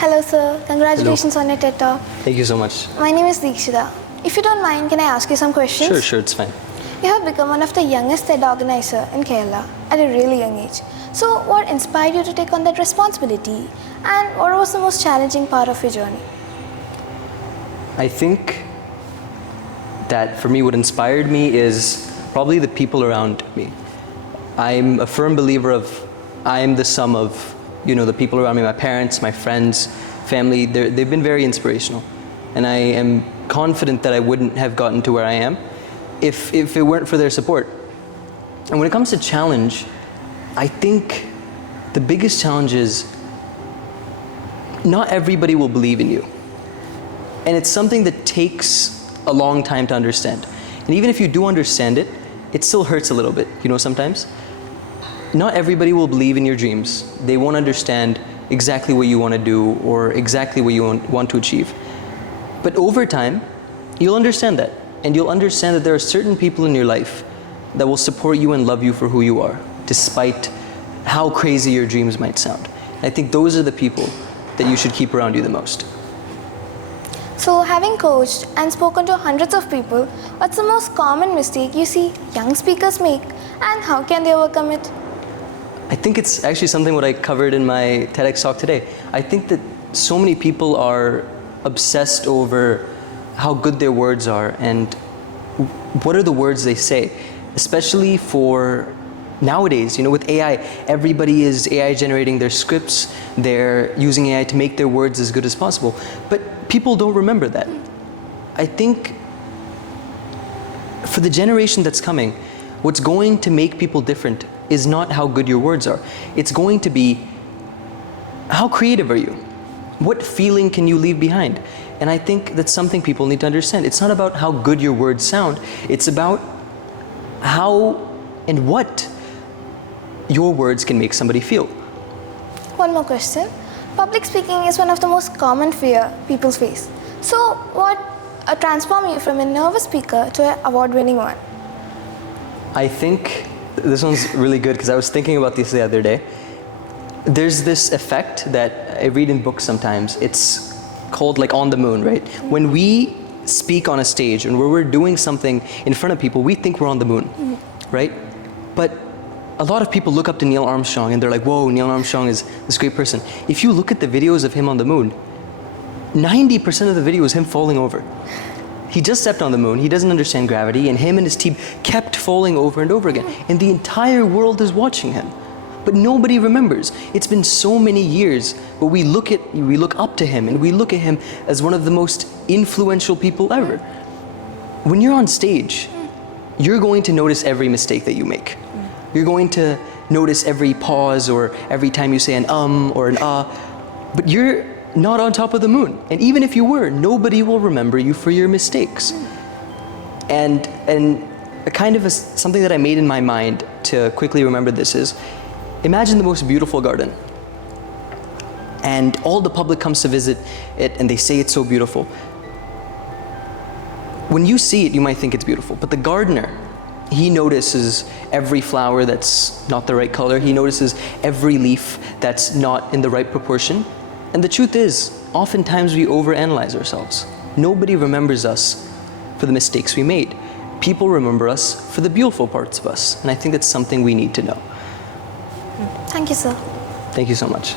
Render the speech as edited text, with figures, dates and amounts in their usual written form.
Hello sir, congratulations on your TED Talk. Thank you so much. My name is Deekshita. If you don't mind, can I ask you some questions? Sure, it's fine. You have become one of the youngest TED organizer in Kerala at a really young age. So what inspired you to take on that responsibility? And what was the most challenging part of your journey? I think that for me, what inspired me is probably the people around me. I'm a firm believer of I am the sum of, the people around me, my parents, my friends, family. They've been very inspirational. And I am confident that I wouldn't have gotten to where I am if it weren't for their support. And when it comes to challenge, I think the biggest challenge is not everybody will believe in you. And it's something that takes a long time to understand. And even if you do understand it, it still hurts a little bit, sometimes. Not everybody will believe in your dreams. They won't understand exactly what you want to do or exactly what you want to achieve. But over time, you'll understand that. And you'll understand that there are certain people in your life that will support you and love you for who you are, despite how crazy your dreams might sound. And I think those are the people that you should keep around you the most. So having coached and spoken to hundreds of people, what's the most common mistake you see young speakers make and how can they overcome it? I think it's actually something what I covered in my TEDx talk today. I think that so many people are obsessed over how good their words are and what are the words they say, especially for nowadays, with AI. Everybody is AI generating their scripts. They're using AI to make their words as good as possible. But people don't remember that. I think for the generation that's coming, what's going to make people different is not how good your words are. It's going to be, how creative are you? What feeling can you leave behind? And I think that's something people need to understand. It's not about how good your words sound. It's about how and what your words can make somebody feel. One more question. Public speaking is one of the most common fear people face. So what transformed you from a nervous speaker to an award-winning one? I think this one's really good because I was thinking about this the other day. There's this effect that I read in books sometimes. It's called like on the moon, right? When we speak on a stage and where we're doing something in front of people, we think we're on the moon, right? But a lot of people look up to Neil Armstrong and they're like, whoa, Neil Armstrong is this great person. If you look at the videos of him on the moon, 90% of the video is him falling over. He just stepped on the moon, he doesn't understand gravity, and him and his team kept falling over and over again. And the entire world is watching him. But nobody remembers. It's been so many years, but we look up to him and we look at him as one of the most influential people ever. When you're on stage, you're going to notice every mistake that you make. You're going to notice every pause or every time you say an or an but you're not on top of the moon. And even if you were, nobody will remember you for your mistakes. And a kind of something that I made in my mind to quickly remember this is, imagine the most beautiful garden. And all the public comes to visit it and they say it's so beautiful. When you see it, you might think it's beautiful, but the gardener, he notices every flower that's not the right color. He notices every leaf that's not in the right proportion. And the truth is, oftentimes we overanalyze ourselves. Nobody remembers us for the mistakes we made. People remember us for the beautiful parts of us. And I think that's something we need to know. Thank you, sir. Thank you so much.